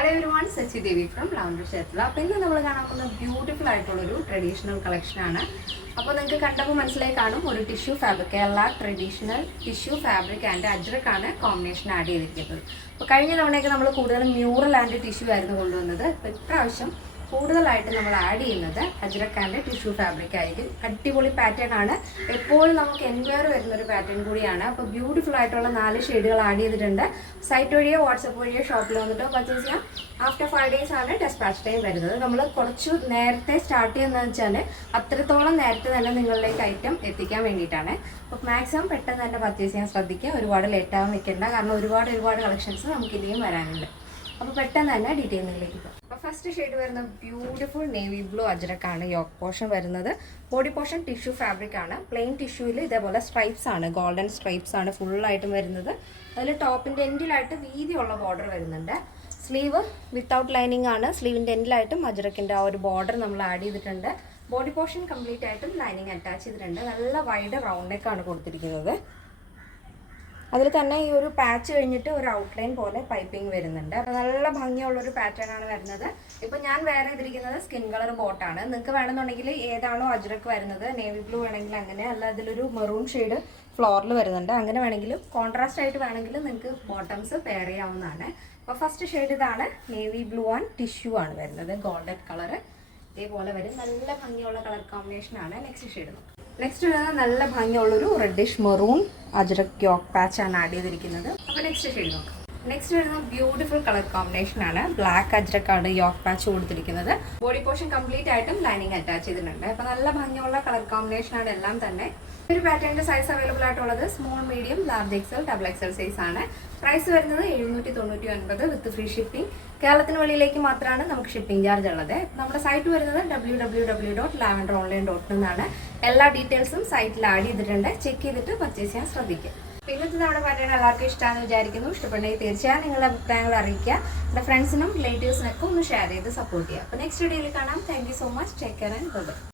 Hello everyone, Sachi Devi from Laundry Shetla. അപ്പോൾ ഇന്ന് നമ്മൾ കാണാൻ പോകുന്ന ബ്യൂട്ടിഫുൾ ആയിട്ടുള്ള ഒരു ട്രഡീഷണൽ കളക്ഷൻ ആണ്. അപ്പോൾ നിങ്ങൾക്ക് കണ്ടപ്പോൾ മനസ്സിലായി കാണും ഒരു tissue fabric Kerala traditional tissue fabric and ajrak ആണ് കോമ്പിനേഷൻ ആഡ് ചെയ്തിരിക്കുന്നത്. അപ്പോൾ കഴിഞ്ഞ തവണയൊക്കെ നമ്മൾ കൂടുതലും മ്യൂറൽ ആൻഡ് ടിഷ്യൂ ആയിരുന്നു കൊണ്ടുവന്നത്. അപ്പോൾ ഇപ്രാവശ്യം കൂടുതലായിട്ട് നമ്മൾ ആഡ് ചെയ്യുന്നത് അജ്രക് ആൻഡ് ടിഷ്യൂ ഫാബ്രിക് ആയിരിക്കും. അടിപൊളി പാറ്റേൺ ആണ്, എപ്പോഴും നമുക്ക് എൻക്വയറി വരുന്നൊരു പാറ്റേൺ കൂടിയാണ്. അപ്പോൾ ബ്യൂട്ടിഫുൾ ആയിട്ടുള്ള 4 ഷെയ്ഡുകൾ ആഡ് ചെയ്തിട്ടുണ്ട്. സൈറ്റ് വഴിയോ വാട്സപ്പ് വഴിയോ ഷോപ്പിൽ വന്നിട്ടോ പർച്ചേസ് ചെയ്യാം. ആഫ്റ്റർ 5 days ആണ് ഡെസ്പാച്ച് ടൈം വരുന്നത്. നമ്മൾ കുറച്ച് നേരത്തെ സ്റ്റാർട്ട് ചെയ്യുന്നതെന്ന് വെച്ചാൽ അത്രത്തോളം നേരത്തെ തന്നെ നിങ്ങളിലേക്ക് ഐറ്റം എത്തിക്കാൻ വേണ്ടിയിട്ടാണ്. അപ്പോൾ മാക്സിമം പെട്ടെന്ന് തന്നെ പർച്ചേസ് ചെയ്യാൻ ശ്രദ്ധിക്കുക. ഒരുപാട് ലേറ്റ് ആവാൻ നിൽക്കേണ്ട, കാരണം ഒരുപാട് കളക്ഷൻസ് നമുക്ക് ഇനിയും വരാനുണ്ട്. അപ്പോൾ പെട്ടെന്ന് തന്നെ ഡീറ്റെയിലിലേക്ക് പോകും. അപ്പോൾ ഫസ്റ്റ് ഷെയ്ഡ് വരുന്ന ബ്യൂട്ടിഫുൾ നേവി ബ്ലൂ അജ്രക് ആണ്. യോക്ക് പോർഷൻ വരുന്നത്, ബോഡി പോർഷൻ ടിഷ്യൂ ഫാബ്രിക് ആണ്. പ്ലെയിൻ ടിഷ്യൂവിൽ ഇതേപോലെ സ്ട്രൈപ്സ് ആണ്, ഗോൾഡൻ സ്ട്രൈപ്സ് ആണ് ഫുള്ളായിട്ടും വരുന്നത്. അതിൽ ടോപ്പിൻ്റെ എൻഡിലായിട്ട് വീതിയുള്ള ബോർഡർ വരുന്നുണ്ട്. സ്ലീവ് വിത്തൗട്ട് ലൈനിങ് ആണ്. സ്ലീവിൻ്റെ എൻഡിലായിട്ടും അജ്രക്കിൻ്റെ ആ ഒരു ബോർഡർ നമ്മൾ ആഡ് ചെയ്തിട്ടുണ്ട്. ബോഡി പോർഷൻ കംപ്ലീറ്റ് ആയിട്ടും ലൈനിങ് അറ്റാച്ച് ചെയ്തിട്ടുണ്ട്. നല്ല വൈഡ് റൗണ്ട് നെക്കാണ് കൊടുത്തിരിക്കുന്നത്. അതിൽ തന്നെ ഈ ഒരു പാച്ച് കഴിഞ്ഞിട്ട് ഒരു ഔട്ട്ലൈൻ പോലെ പൈപ്പിംഗ് വരുന്നുണ്ട്. അപ്പോൾ നല്ല ഭംഗിയുള്ളൊരു പാറ്റേൺ ആണ് വരുന്നത്. ഇപ്പോൾ ഞാൻ വേറെ ചെയ്തിരിക്കുന്നത് സ്കിൻ കളർ ബോട്ടാണ്. നിങ്ങൾക്ക് വേണമെന്നുണ്ടെങ്കിൽ ഏതാണോ അജ്രക് വരുന്നത്, നേവി ബ്ലൂ വേണമെങ്കിൽ അങ്ങനെ, അല്ല അതിലൊരു മെറൂൺ ഷെയ്ഡ് ഫ്ലോറിൽ വരുന്നുണ്ട്, അങ്ങനെ വേണമെങ്കിലും കോൺട്രാസ്റ്റ് ആയിട്ട് വേണമെങ്കിൽ നിങ്ങൾക്ക് ബോട്ടംസ് പെയർ ചെയ്യാവുന്നതാണ്. അപ്പോൾ ഫസ്റ്റ് ഷെയ്ഡ് ഇതാണ്, നേവി ബ്ലൂ ആൻഡ് ടിഷ്യൂ ആണ് വരുന്നത്. ഗോൾഡൻ കളർ ഇതേപോലെ വരും. നല്ല ഭംഗിയുള്ള കളർ കോമ്പിനേഷനാണ്. നെക്സ്റ്റ് ഷെയ്ഡ് നോക്കാം. നെക്സ്റ്റ് വരുന്നത് നല്ല ഭംഗിയുള്ളൊരു reddish maroon ajrak yoke patch ആണ് ആഡ് ചെയ്തിരിക്കുന്നത്. അപ്പോൾ നെക്സ്റ്റ് ഷെയ്ഡ് നോക്കാം. നെക്സ്റ്റ് വരുന്ന ബ്യൂട്ടിഫുൾ കളർ കോമ്പിനേഷൻ ആണ്. ബ്ലാക്ക് അജ്രക് ആണ് യോക്ക് പാച്ച് കൊടുത്തിരിക്കുന്നത്. ബോഡി പോർഷൻ കംപ്ലീറ്റ് ആയിട്ടും ലൈനിങ് അറ്റാച്ച് ചെയ്തിട്ടുണ്ട്. അപ്പോൾ നല്ല ഭംഗിയുള്ള കളർ കോമ്പിനേഷൻ ആണ് എല്ലാം തന്നെ. ഒരു പാറ്റേണിന്റെ സൈസ് അവൈലബിൾ ആയിട്ടുള്ളത് small, medium, large XL, double XL size ആണ്. പ്രൈസ് വരുന്നത് 799 വിത്ത് ഫ്രീ ഷിപ്പിംഗ്. കേരളത്തിന് വെളിയിലേക്ക് മാത്രമാണ് നമുക്ക് ഷിപ്പിംഗ് ചാർജ് ഉള്ളത്. നമ്മുടെ സൈറ്റ് വരുന്നത് www.lavenderonline.in എന്നാണ്. എല്ലാ ഡീറ്റെയിൽസും സൈറ്റിൽ ആഡ് ചെയ്തിട്ടുണ്ട്. ചെക്ക് ചെയ്തിട്ട് പർച്ചേസ് ചെയ്യാൻ ശ്രദ്ധിക്കുക. ഇന്നത്തെ നമ്മുടെ പാറ്റേൺ എല്ലാവർക്കും ഇഷ്ടമാണെന്ന് വിചാരിക്കുന്നു. ഇഷ്ടപ്പെട്ടെങ്കിൽ തീർച്ചയായും നിങ്ങളുടെ അഭിപ്രായങ്ങൾ അറിയിക്കുക. എൻ്റെ ഫ്രണ്ട്സിനും റിലേറ്റീവ്സിനൊക്കെ ഒന്ന് ഷെയർ ചെയ്ത് സപ്പോർട്ട് ചെയ്യുക. അപ്പോൾ നെക്സ്റ്റ് വീഡിയോയിൽ കാണാം. Thank you so much. Take care and by.